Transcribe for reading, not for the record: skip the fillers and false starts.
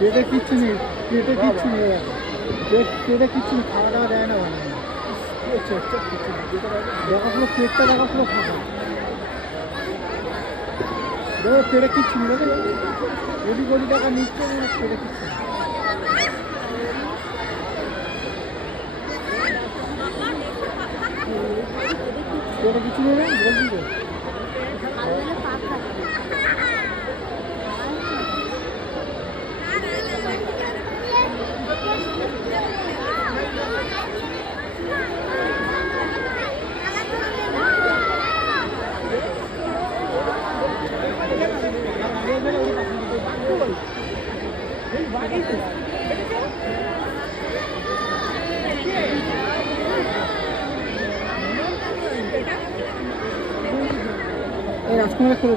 পেটে কিচ্ছু নেই, পেটে কিচ্ছু নেই, পেটে কিচ্ছু নেই, খাওয়া দাওয়া দেয় না মানে দেখা পুরো পেটটা দেখা পুরো ফাঁকা। দেখো পেটে কিচ্ছু নেই, দেখো এদিক ওদিক টাকা নিচ্ছে, পেটে কিচ্ছু নেই, পেটে কিছু নেই বলছি তো। রাজকুমার করে